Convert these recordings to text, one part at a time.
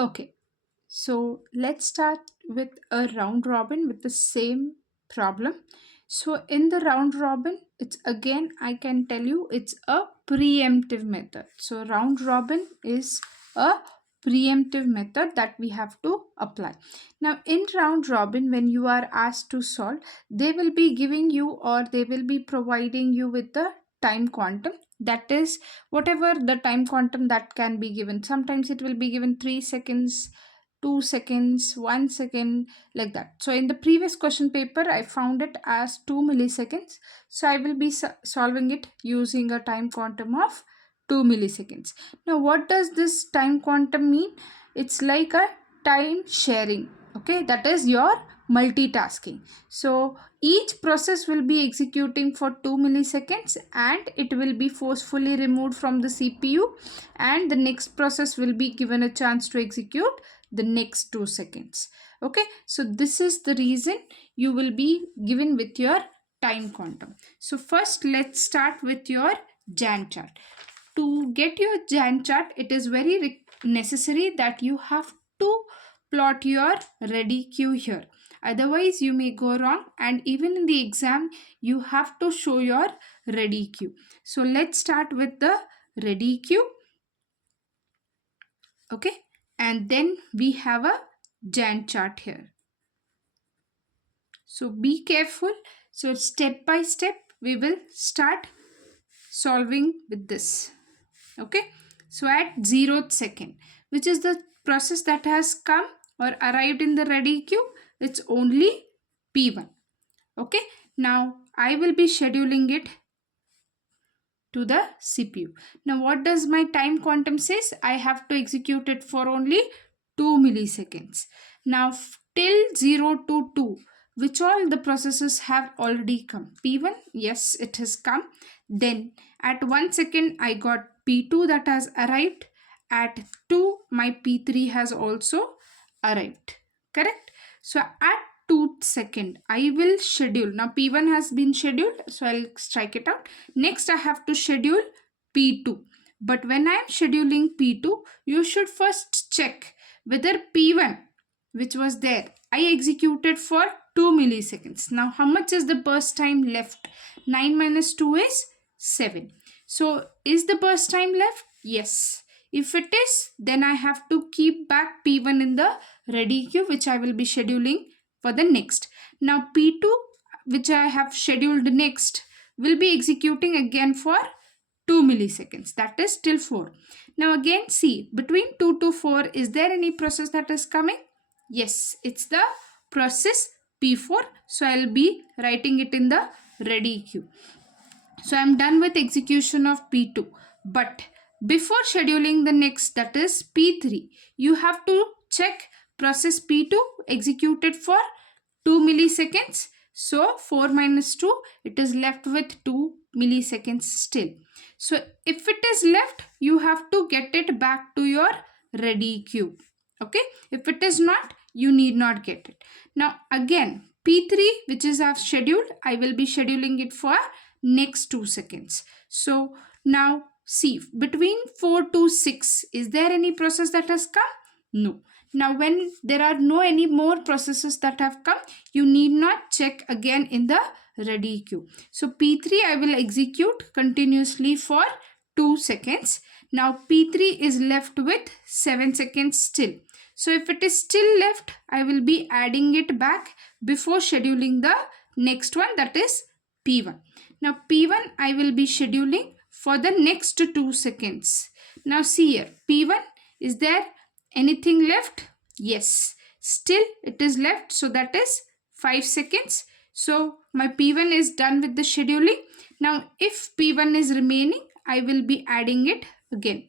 Okay, so let's start with a round robin with the same problem. So in the round robin, it's again, I can tell you, it's a preemptive method. So round robin is a preemptive method that we have to apply. Now in round robin, when you are asked to solve, they will be giving you, or they will be providing you with the time quantum, that is whatever the time quantum that can be given. Sometimes it will be given 3 seconds, 2 seconds, 1 second, like that. So in the previous question paper, I found it as 2 milliseconds. So I will be solving it using a time quantum of 2 milliseconds. Now, what does this time quantum mean? It's like a time sharing. Okay, that is your multitasking. So each process will be executing for 2 milliseconds and it will be forcefully removed from the CPU, and the next process will be given a chance to execute the next 2 seconds. Okay, so this is the reason you will be given with your time quantum. So first let's start with your Gantt chart. To get your Gantt chart, it is very necessary that you have to plot your ready queue here. Otherwise you may go wrong, and even in the exam you have to show your ready queue. So let's start with the ready queue. Okay, and then we have a Gantt chart here. So be careful. So step by step we will start solving with this. Okay, so at 0th second, which is the process that has come or arrived in the ready queue, it's only P1. Okay, now I will be scheduling it to the CPU. Now what does my time quantum says? I have to execute it for only 2 milliseconds. Now till 0 to 2, which all the processes have already come? P1, yes, it has come. Then at 1 second I got P2 that has arrived. At 2 my P3 has also arrived. Correct? So at 2 second I will schedule. Now P1 has been scheduled, so I'll strike it out. Next I have to schedule P2. But when I am scheduling P2, you should first check whether P1, which was there, I executed for 2 milliseconds. Now how much is the burst time left? 9 minus 2 is 7. So is the burst time left? Yes. If it is, then I have to keep back P1 in the ready queue, which I will be scheduling for the next. Now P2, which I have scheduled next, will be executing again for 2 milliseconds, that is till 4. Now again see, between 2 to 4, is there any process that is coming? Yes, it's the process P4. So I'll be writing it in the ready queue. So I'm done with execution of P2. But before scheduling the next, that is P3, you have to check process P2 executed for 2 milliseconds. So 4 minus 2, it is left with 2 milliseconds still. So if it is left, you have to get it back to your ready queue. Okay, if it is not, you need not get it. Now again, P3, which is I've scheduled, I will be scheduling it for next 2 seconds. So now see, between 4 to 6, is there any process that has come? No. Now when there are no any more processes that have come, you need not check again in the ready queue. So P3 I will execute continuously for 2 seconds. Now P3 is left with 7 seconds still. So if it is still left, I will be adding it back before scheduling the next one, that is P1. Now P1 I will be scheduling for the next 2 seconds. Now see here, P1, is there anything left? Yes, still it is left, so that is 5 seconds. So my P1 is done with the scheduling. Now if P1 is remaining, I will be adding it again.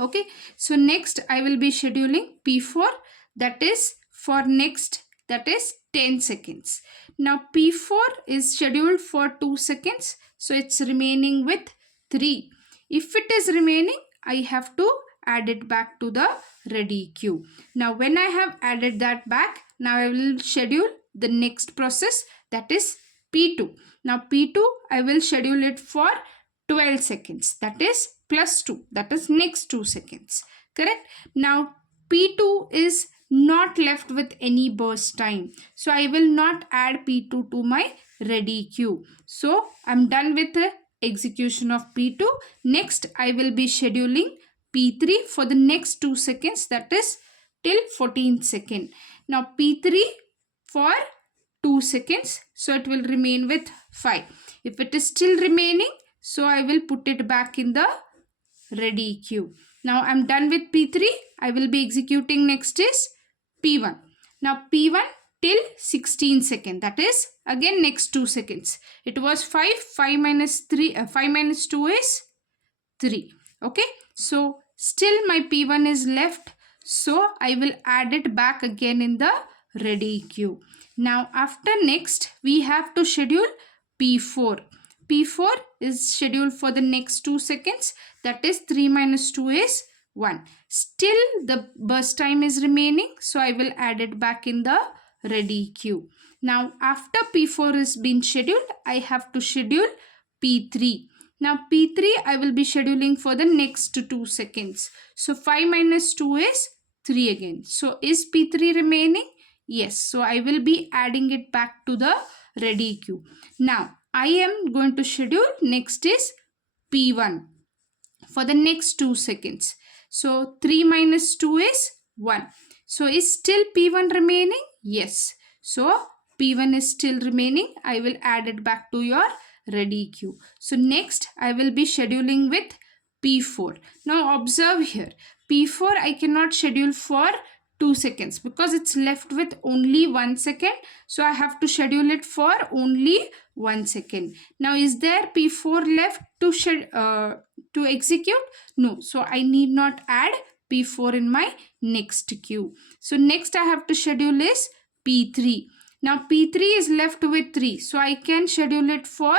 Okay, so next I will be scheduling P4, that is for next, that is 10 seconds. Now P4 is scheduled for 2 seconds, so it's remaining with 3. If it is remaining, I have to add it back to the ready queue. Now when I have added that back, now I will schedule the next process, that is P2. Now P2 I will schedule it for 12 seconds, that is plus 2, that is next 2 seconds. Correct? Now P2 is not left with any burst time. So I will not add P2 to my ready queue. So I'm done with the execution of P2. Next, I will be scheduling P3 for the next 2 seconds, that is till 14th second. Now P3 for 2 seconds, so it will remain with 5. If it is still remaining, so I will put it back in the ready queue. Now I'm done with P3. I will be executing next is P1. Now P1 till 16 second, that is again next 2 seconds. It was 5, 5 minus 3, 5 minus 2 is 3. Okay, so still my P1 is left, so I will add it back again in the ready queue. Now after next we have to schedule P4. P4 is scheduled for the next 2 seconds, that is 3 minus 2 is 1. Still the burst time is remaining, so I will add it back in the ready queue. Now after P4 is been scheduled, I have to schedule P3. Now P3 I will be scheduling for the next 2 seconds. So 5 minus 2 is 3 again. So is P3 remaining? Yes. So I will be adding it back to the ready queue. Now I am going to schedule next is P1 for the next 2 seconds. So 3 minus 2 is 1. So is still P1 remaining? Yes. So P1 is still remaining. I will add it back to your ready queue. So next I will be scheduling with P4. Now observe here, P4 I cannot schedule for 2 seconds because it's left with only 1 second. So I have to schedule it for only 1 second. Now is there P4 left to execute? No. So I need not add P4 in my next queue. So next I have to schedule is P3. Now P3 is left with 3. So I can schedule it for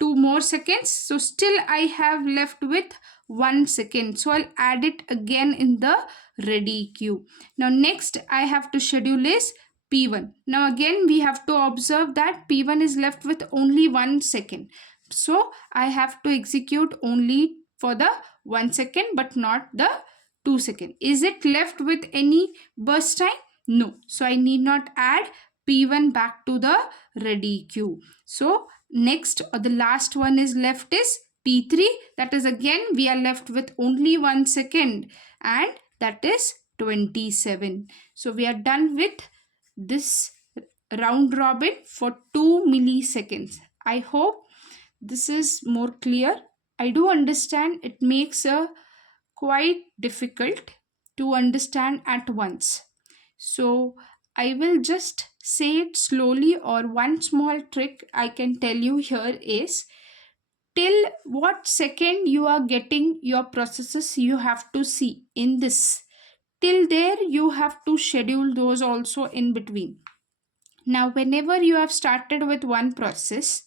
2 more seconds. So still I have left with 1 second. So I'll add it again in the ready queue. Now next I have to schedule is P1. Now again we have to observe that P1 is left with only 1 second. So I have to execute only for the 1 second but not the 2 second. Is it left with any burst time? No. So I need not add P1 back to the ready queue. So next or the last one is left is P3. That is again we are left with only 1 second and that is 27. So we are done with this round robin for 2 milliseconds. I hope this is more clear. I do understand it makes a quite difficult to understand at once. So I will just say it slowly, or one small trick I can tell you here is till what second you are getting your processes, you have to see in this. Till there you have to schedule those also in between. Now whenever you have started with one process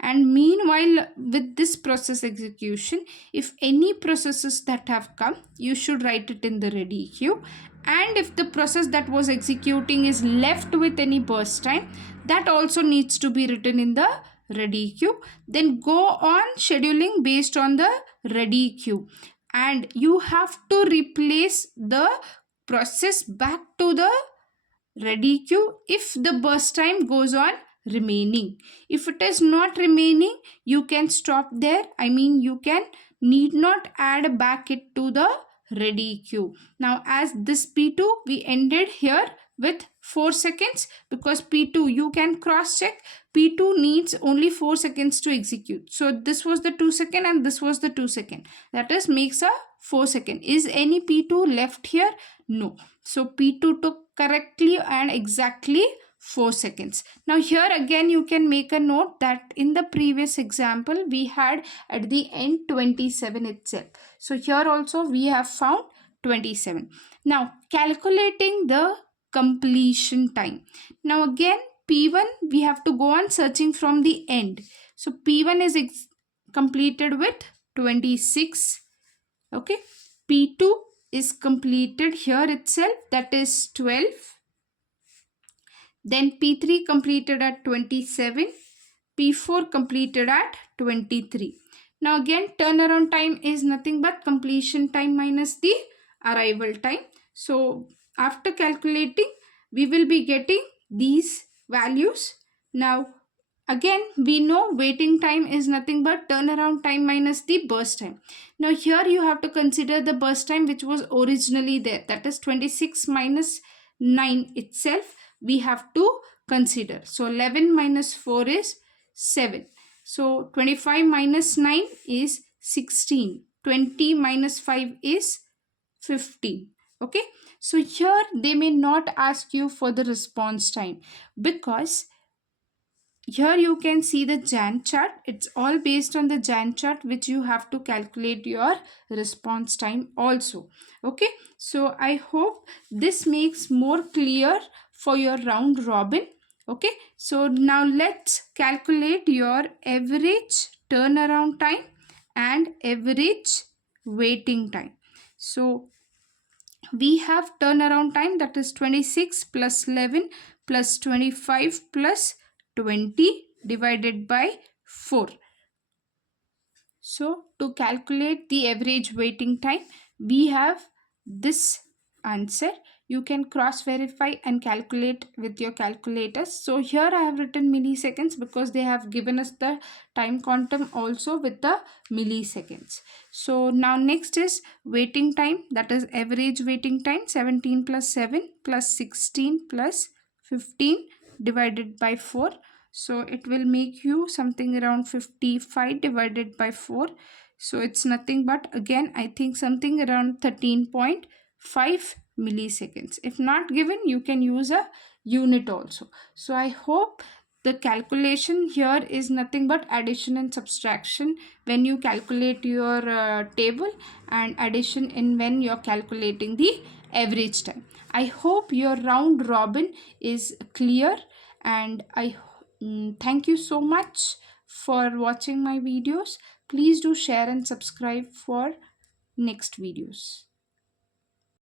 and meanwhile with this process execution, if any processes that have come, you should write it in the ready queue. And if the process that was executing is left with any burst time, that also needs to be written in the ready queue. Then go on scheduling based on the ready queue, and you have to replace the process back to the ready queue if the burst time goes on remaining. If it is not remaining, you can stop there. I mean, you can need not add back it to the ready queue. Now as this P2 we ended here with 4 seconds, because P2 you can cross check, P2 needs only 4 seconds to execute. So this was the 2 second and this was the 2 second, that is makes a 4 second. Is any P2 left here? No. So P2 took correctly and exactly 4 seconds. Now here again you can make a note that in the previous example we had at the end 27 itself. So here also we have found 27. Now calculating the completion time. Now again P1 we have to go on searching from the end. So P1 is completed with 26. Okay. P2 is completed here itself, that is 12. Then P3 completed at 27. P4 completed at 23. Now again turnaround time is nothing but completion time minus the arrival time. So after calculating, we will be getting these values. Now again, we know waiting time is nothing but turnaround time minus the burst time. Now here you have to consider the burst time which was originally there, that is 26 minus 9 itself we have to consider. So 11 minus 4 is 7. So 25 minus 9 is 16. 20 minus 5 is 15. Okay, so here they may not ask you for the response time, because here you can see the Gantt chart. It's all based on the Gantt chart, which you have to calculate your response time also. Okay, so I hope this makes more clear for your round robin. Okay, so now let's calculate your average turnaround time and average waiting time. So we have turnaround time, that is 26 plus 11 plus 25 plus 20 divided by 4. So to calculate the average waiting time, we have this answer. You can cross verify and calculate with your calculators. So here I have written milliseconds because they have given us the time quantum also with the milliseconds. So now next is waiting time, that is average waiting time, 17 plus 7 plus 16 plus 15 divided by 4. So it will make you something around 55 divided by 4. So it's nothing but, again, I think something around 13.5 milliseconds. If not given, you can use a unit also. So I hope the calculation here is nothing but addition and subtraction when you calculate your table, and addition in when you're calculating the average time. I hope your round robin is clear, and thank you so much for watching my videos. Please do share and subscribe for next videos.